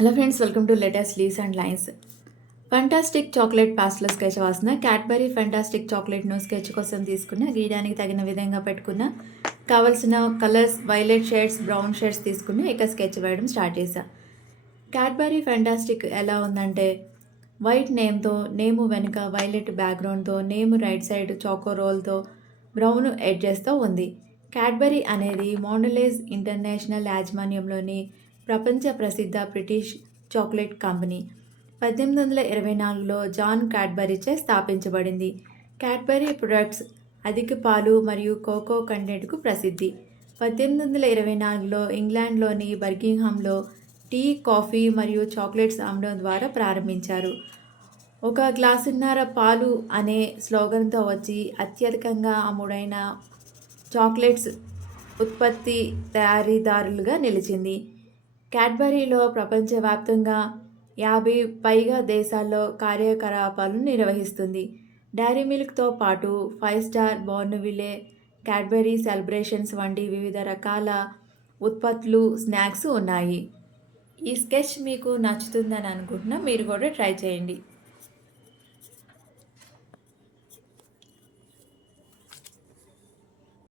Hello friends, welcome to latest leaves and lines. Fantastic chocolate పాస్ట్లో sketch వాసిన Cadbury fantastic చాక్లెట్ను sketch కోసం తీసుకున్న, గీయడానికి తగిన విధంగా పెట్టుకున్న, కావలసిన colours violet shades, brown shades తీసుకుని ఇక స్కెచ్ వేయడం స్టార్ట్ చేశా. క్యాడ్బరీ ఫంటాస్టిక్ ఎలా ఉందంటే, వైట్ నేమ్తో, నేము వెనుక వైలెట్ బ్యాక్గ్రౌండ్తో, నేము రైట్ సైడ్ చాకో రోల్తో, బ్రౌన్ ఎడ్జెస్తో ఉంది. క్యాడ్బరీ అనేది మోండలేస్ ఇంటర్నేషనల్ యాజమాన్యంలోని ప్రపంచ ప్రసిద్ధ బ్రిటిష్ చాక్లెట్ కంపెనీ. 1824లో జాన్ క్యాడ్బరీచే స్థాపించబడింది. క్యాడ్బరీ ప్రొడక్ట్స్ అధిక పాలు మరియు కోకో కంటెంట్కు ప్రసిద్ధి. 1824లో ఇంగ్లాండ్లోని బర్మింగ్హామ్లో టీ, కాఫీ మరియు చాక్లెట్స్ అమ్మడం ద్వారా ప్రారంభించారు. ఒక గ్లాసున్నర పాలు అనే స్లోగన్తో వచ్చి అత్యధికంగా అమ్ముడైన చాక్లెట్స్ ఉత్పత్తి తయారీదారులుగా నిలిచింది. క్యాడ్బరీలో ప్రపంచవ్యాప్తంగా 50 పైగా దేశాల్లో కార్యకలాపాలను నిర్వహిస్తుంది. డైరీ మిల్క్తో పాటు 5 స్టార్, బోర్న్విల్లే, క్యాడ్బరీ సెలబ్రేషన్స్ వంటి వివిధ రకాల ఉత్పత్తులు, స్నాక్స్ ఉన్నాయి. ఈ స్కెచ్ మీకు నచ్చుతుందని అనుకుంటున్నా. మీరు కూడా ట్రై చేయండి.